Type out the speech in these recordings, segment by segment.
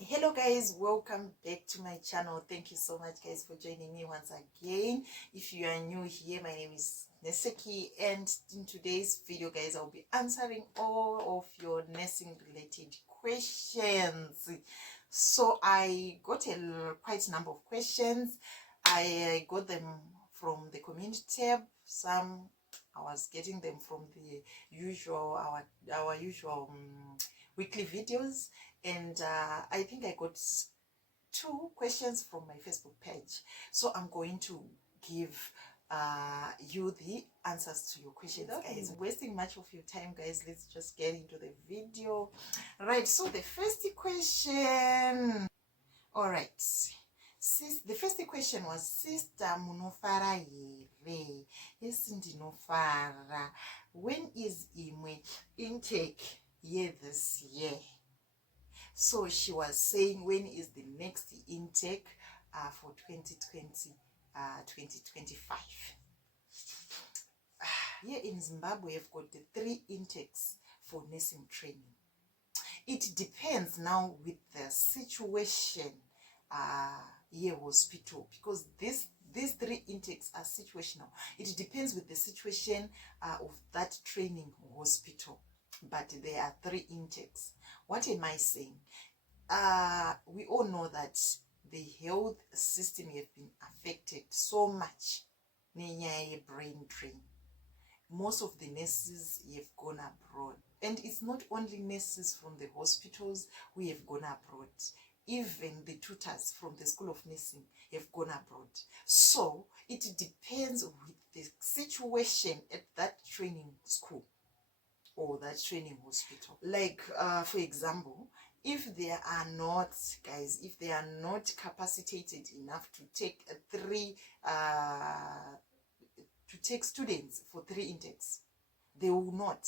Hello guys, welcome back to my channel. Thank you so much guys for joining me once again. If you are new here, my name is Neseki, and in today's video guys, I'll be answering all of your nursing related questions. So I got quite a number of questions. I got them from the community tab. Some I was getting them from the usual our usual weekly videos, and I think I got 2 questions from my Facebook page. So I'm going to give you the answers to your questions, guys. Wasting much of your time, guys, let's just get into the video. Right, so the first question. All right. The first question was, sister munofara here? Yes, ndinofara. When is imwe intake year this year? So she was saying, when is the next intake for 2020 2025? Here in Zimbabwe, we've got the 3 intakes for nursing training. It depends now with the situation here hospital, because these 3 intakes are situational. It depends with the situation of that training hospital, but there are 3 intakes. What am I saying? We all know that the health system has been affected so much. Brain drain. Most of the nurses have gone abroad, and it's not only nurses from the hospitals who have gone abroad. Even the tutors from the School of Nursing have gone abroad. So it depends with the situation at that training school or that training hospital. Like for example, if they are not, guys, if they are not capacitated enough to take to take students for 3 intakes, they will not.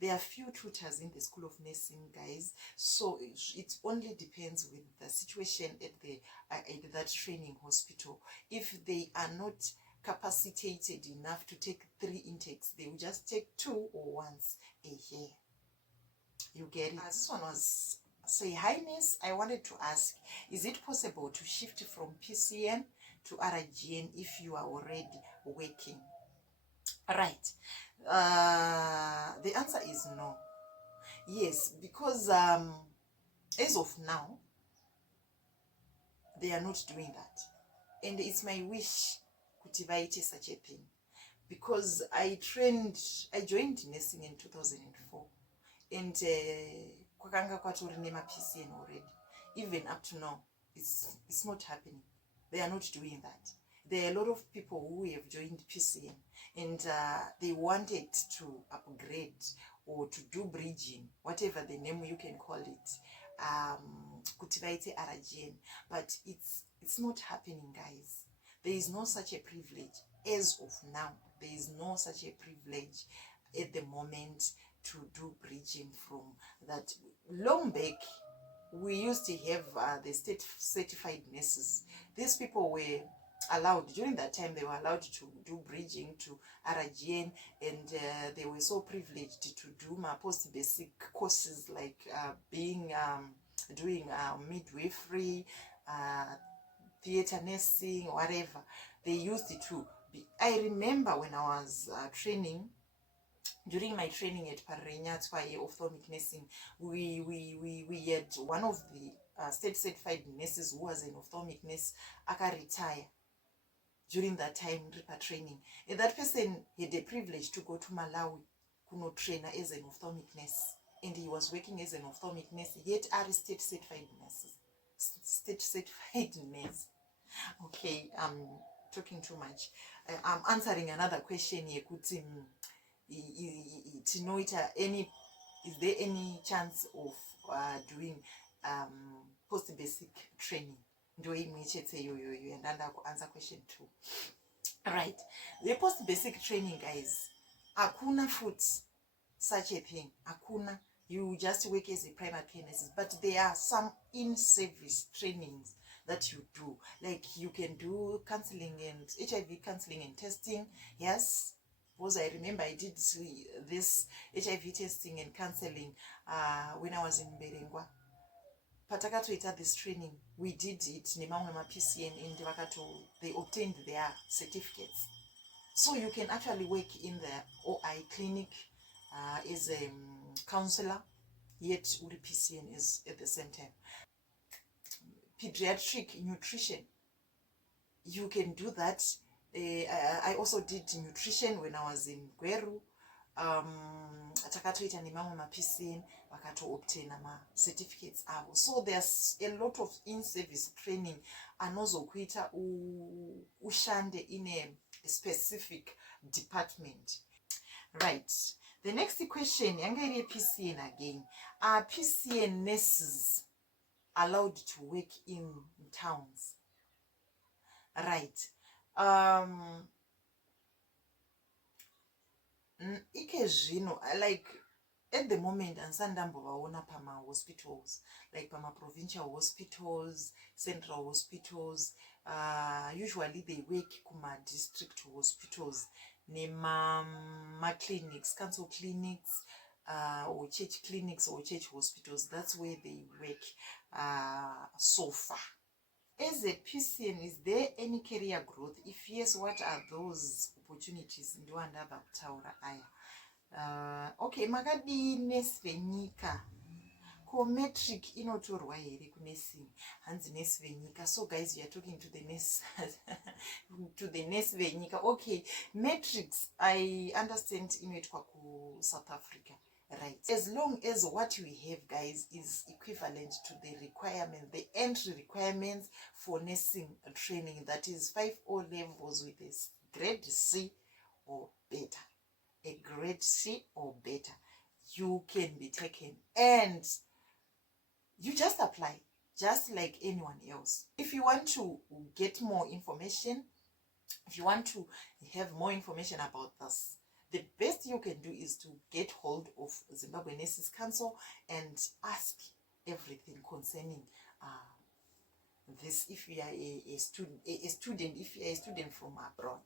There are few tutors in the School of Nursing, guys, so it only depends with the situation at that training hospital. If they are not capacitated enough to take 3 intakes, they will just take 2 or once a year. You get it? This one was, say, hi miss, I wanted to ask, is it possible to shift from PCN to RGN if you are already working? Right. The answer is no. Yes, because as of now, they are not doing that, and it's my wish to invite such a thing, because I joined nursing in 2004, and kwakanga kwatori nema PCN already. Even up to now, it's not happening. They are not doing that. There are a lot of people who have joined PCN, and they wanted to upgrade or to do bridging, whatever the name you can call it, kutivaite RGN, but it's not happening, guys. There is no such a privilege as of now. There is no such a privilege at the moment to do bridging from that. Long back, we used to have the state certified nurses. These people were allowed, during that time they were allowed to do bridging to RGN, and they were so privileged to do my post-basic courses, like doing midwifery, theater nursing, whatever. They used it to be. I remember when I was training, during my training at Parenya ophthalmic nursing, we had one of the state certified nurses who was an ophthalmic nurse retire during that time training, and that person had the privilege to go to Malawi kuno trainer as an ophthalmic nurse, and he was working as an ophthalmic nurse, yet are state certified nurses. State certified nurse. Okay, I'm talking too much. I'm answering another question here. To know it, is there any chance of doing post-basic training? And answer question 2. Right, the post-basic training, guys, akuna foot such a thing. Akuna. You just work as a primary care nurse, but there are some in-service trainings that you do. Like you can do counseling and HIV counseling and testing. Yes, because I remember I did this HIV testing and counseling when I was in Berengwa. patakatoita this training, we did it nemamwe PCN and they obtained their certificates. So you can actually work in the OI clinic as a counselor, yet uri PCN is at the same time. Pediatric nutrition, you can do that. I also did nutrition when I was in Gweru. Takatoita nemamwe PCN vakato obtain certificates avo. So there's a lot of in-service training anozokuita ushande in a specific department. Right, the next question yanga iri PCN again. Are PCN nurses allowed to work in towns? Right. Ike zvino, like at the moment ansandambovaona pama hospitals, like pama provincial hospitals, central hospitals. Usually they work kuma district hospitals, nema clinics, council clinics, or church clinics or church hospitals. That's where they work so far. As a PCN, is there any career growth? If yes, what are those opportunities? Ndoandava kutaura aya. Okay, makadi nurse venyika. Ko Matric inotorwa here kunursing. Hanzi nurse venyika. So guys, we are talking to the nurse to the nurse venyika. Okay, Matric, I understand inoitwa ku South Africa. Right. As long as what we have, guys, is equivalent to the requirement, the entry requirements for nursing training, that is 5 O levels with a grade C or better. A grade C or better, you can be taken, and you just apply, just like anyone else. If you want to get more information, if you want to have more information about this, the best you can do is to get hold of Zimbabwe Nurses Council and ask everything concerning this. If you are a student, if you are a student from abroad.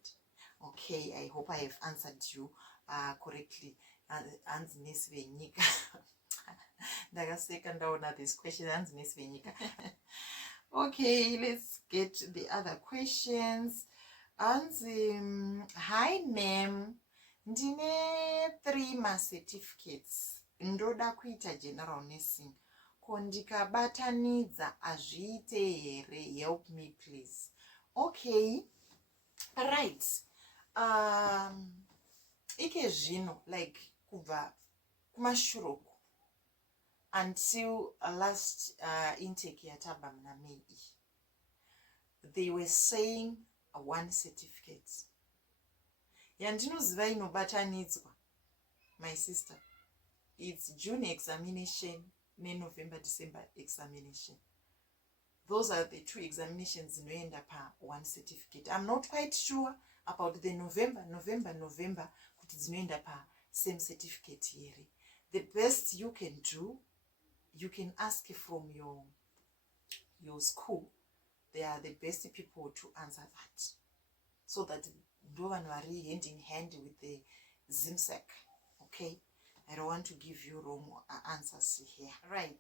Okay, I hope I have answered you correctly. And Nurse Venyika. Ndagaseka ndaona this question. And Nurse Venyika. Okay, let's get the other questions. And hi ma'am. Ndine 3 certificates. Ndoda kuita general nursing. Kondikabatanidza azviite here. Help me please. Okay. Right. Ike zvino, like kubva kumashuroko until last intake yataba muna May, they were saying 1 certificate. Yandinoziva inobatanidzwa, my sister, it's June examination ne November December examination. Those are the 2 examinations inoenda pa 1 certificate. I'm not quite sure about the November kuti dzinoenda pa same certificate here. The best you can do, you can ask from your school. They are the best people to answer that, so that no one worry hand in hand with the ZIMSEC. Okay, I don't want to give you wrong answers here. Right,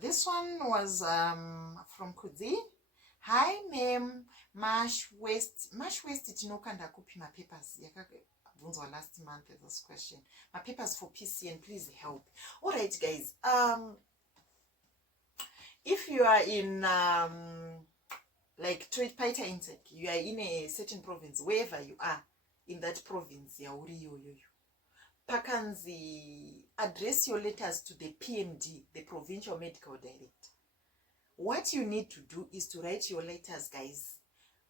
this one was from Kudzi. Hi ma'am, Marsh West tinokanda kupi my papers yakabvunzwa last month this question. My papers for PCN, please help. All right guys, if you are in like trade paita intake, you are in a certain province, wherever you are in that province, pakanzi address your letters to the PMD, the Provincial Medical Director. What you need to do is to write your letters, guys.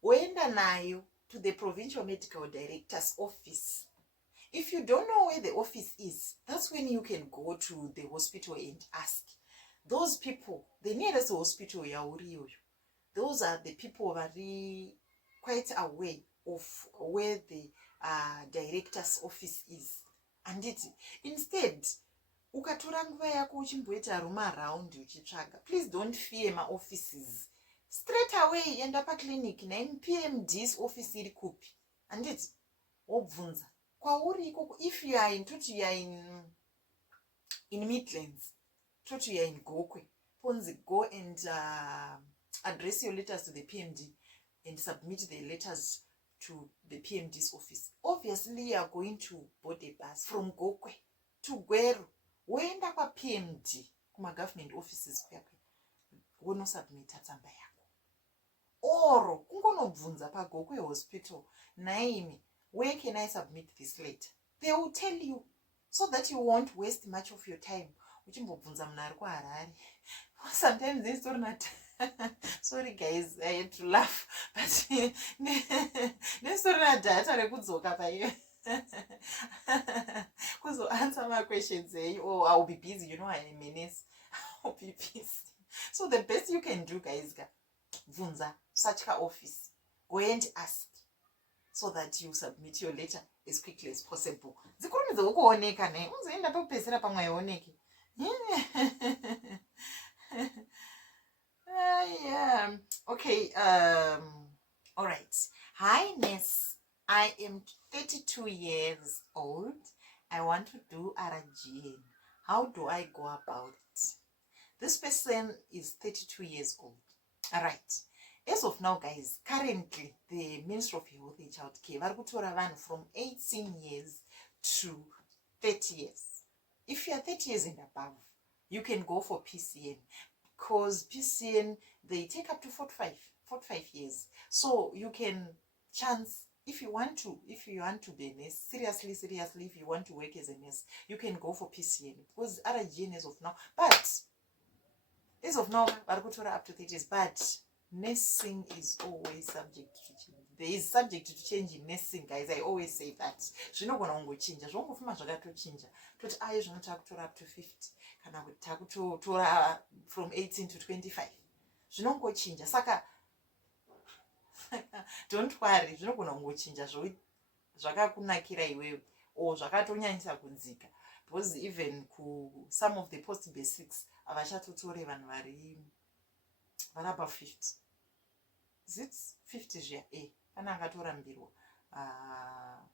Wenda nayo to the Provincial Medical Director's office. If you don't know where the office is, that's when you can go to the hospital and ask. Those people, the nearest hospital, those are the people very quite aware of where the director's office is. And instead, ukatora nguva yako uchimboita ruma around uchitsvaga, please don't fear my offices. Straight away enda pa clinic na PMD's office iri kupi. And wobvunza kwauri ikoko. If you are in Midlands, you are in Gokwe, Ponzi, go and address your letters to the PMD and submit the letters to the PMD's office. Obviously, you are going to board a bus from Gokwe to Gweru. When the PMD, kuma government offices, we no submit tsamba yako. Or, kungonobvunza pa Gokwe hospital, Naimi, where can I submit this letter? They will tell you, so that you won't waste much of your time. Sometimes this or not. Sorry guys, I had to laugh, but this or not data kudzoka pa here. Because answer my questions, oh, I'll be busy, you know, I am a menace. I'll be busy. So the best you can do, guys, vunza, search her office, go and ask, so that you submit your letter as quickly as possible. Yeah. Okay. All right. Hi, Ness. I am 32 years old. I want to do RGN. How do I go about it? This person is 32 years old. All right. As of now, guys, currently the Ministry of Health and Child Care varukutora vanhu from 18 years to 30 years. If you are 30 years and above, you can go for PCN, because PCN, they take up to 45 years. So you can chance, if you want to be a nurse, seriously, if you want to work as a nurse, you can go for PCN, because RGN as of now. But as of now, varukutora up to 30 years. But nursing is always subject to change. There is subject to change in nursing, guys. I always say that. Zvinogona kungochinja. Zvongofuma zvakatochinja. Toti ayo zvinotakutora up to 50. Kana kuti takutora from 18 to 25. Zvinongochinja. Saka don't worry. Zvinogona kungochinja zvakakunakira iwewe or zvakatonyanyisa kunzika. Because even some of the post basics avachatotore vanhu vari above 50. Is it 50 zviya? Kana akatora mbirwa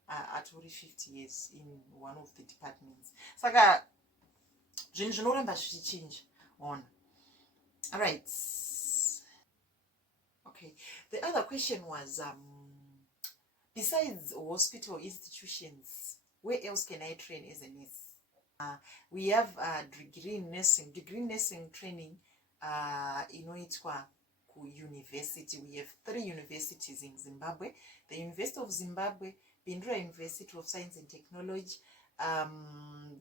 atori 50 years in one of the departments. Saka zvinhu zvinoramba zvichichinja. All right. Okay. The other question was, besides hospital institutions, where else can I train as a nurse? We have degree in nursing training. Inoitwa ku university. We have 3 universities in Zimbabwe: the University of Zimbabwe, Bindura University of Science and Technology,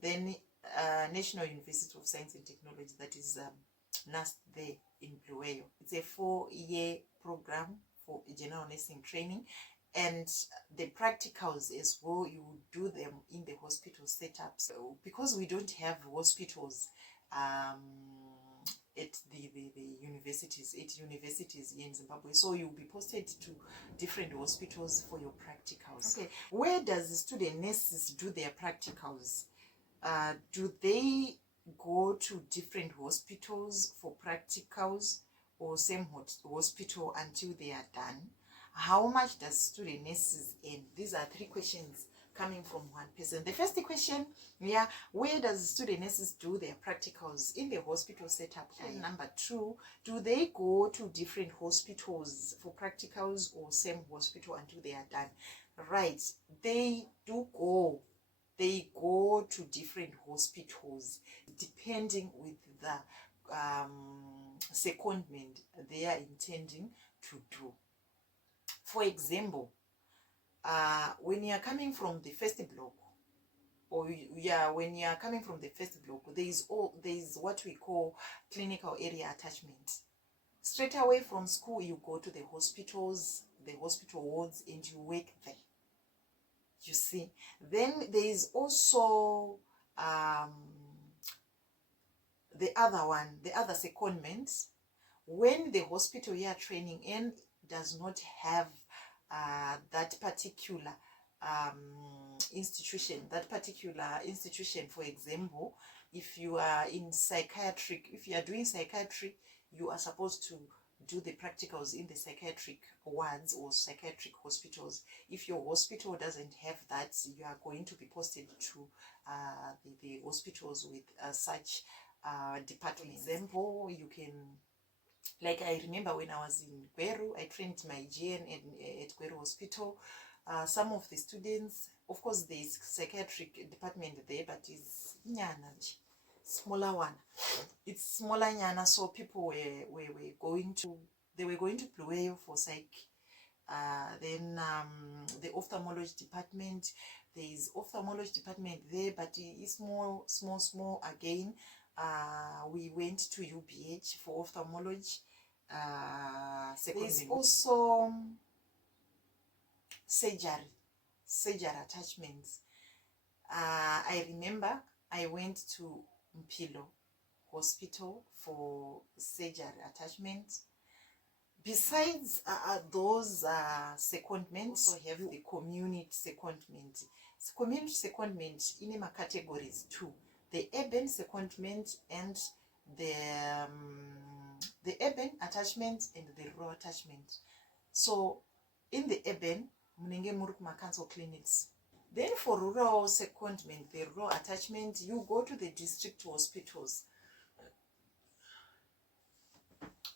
then National University of Science and Technology, that is NAST there in Bulawayo. It's a 4-year program for general nursing training, and the practicals as well, you do them in the hospital setup. So because we don't have hospitals at the universities here in Zimbabwe, so you'll be posted to different hospitals for your practicals. Okay, where does the student nurses do their practicals? Do they go to different hospitals for practicals, or same hospital until they are done? How much does student nurses earn? These are 3 questions coming from one person. The first question, where does student nurses do their practicals? In the hospital setup. And number 2, do they go to different hospitals for practicals, or same hospital until they are done? Right, they do go. They go to different hospitals depending with the secondment they are intending to do. For example, when you are coming from the first block, when you are coming from the first block, there is what we call clinical area attachment. Straight away from school, you go to the hospitals, the hospital wards, and you work there. You see, then there is also the other secondment, when the hospital you are training in does not have that particular institution. For example, if you are in psychiatric, if you are doing psychiatry, you are supposed to do the practicals in the psychiatric wards or psychiatric hospitals. If your hospital doesn't have that, you are going to be posted to the hospitals with such department. For example, you can, like I remember when I was in Gweru, I trained my GN at Gweru Hospital. Some of the students, of course there is psychiatric department there, but it's nyana, smaller one. It's smaller nyana, so people were going to Blueyo for psych. Then the ophthalmology department, there is ophthalmology department there, but it's more small again. We went to UBH for ophthalmology. There's also surgery attachments. I remember I went to Mpilo Hospital for surgery attachment. Besides those secondments, we have the community secondment. Community secondment in my categories too: the urban secondment and the urban attachment and the rural attachment. So in the urban, munenge muri kuma council clinics. Then for rural secondment, the rural attachment, you go to the district hospitals.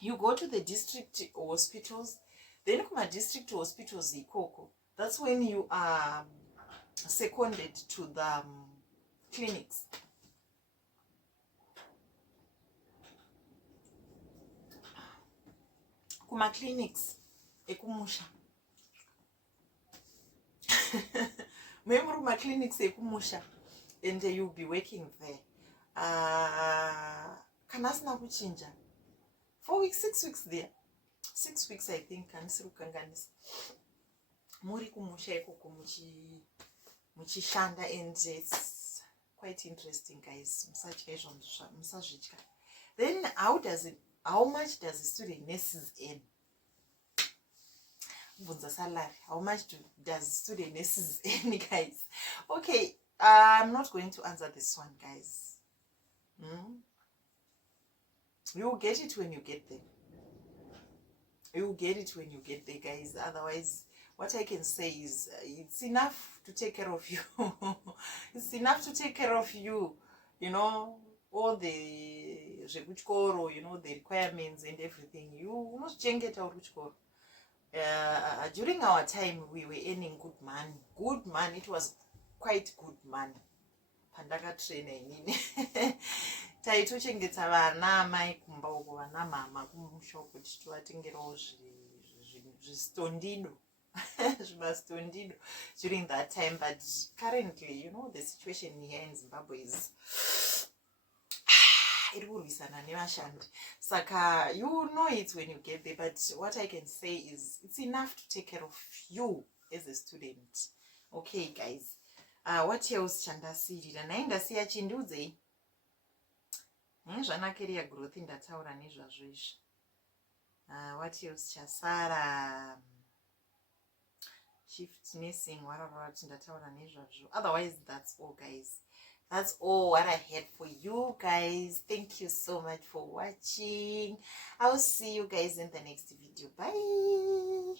You go to the district hospitals. Then kuma district hospitals ikoko. That's when you are seconded to the clinics. Kuma clinics ekumusha. Remember my clinics ekumusha, and you'll be working there. Kanasna kuchinja. 4 weeks, 6 weeks there. 6 weeks, I think. Muri kumusha ekoko muchishanda, and it's quite interesting, guys. Then how much does the student nurses earn? Salary. How much does student nurses earn, guys? Okay, I'm not going to answer this one, guys. You'll get it when you get there. You'll get it when you get there, guys. Otherwise, what I can say is it's enough to take care of you. It's enough to take care of you. You know, all the you know, the requirements and everything. You must get out which during our time, we were earning good money. Good money. It was quite good money. Pandaka training. Taitochengeta vana mai kumba uko vana mama kumushopo tichivatengerawo zvistondido zvimastondido during that time. But currently, you know, the situation here in Zimbabwe is Saka, you know it when you get there, but what I can say is it's enough to take care of you as a student. Okay, guys. What else chandasirira? Naindasiya chindudze. Zvanakeria growth ndataura nezvazvo izvi. What else chasara? Shift nursing, what ndataura nezvazvo. Otherwise, that's all, guys. That's all what I had for you guys. Thank you so much for watching. I will see you guys in the next video. Bye.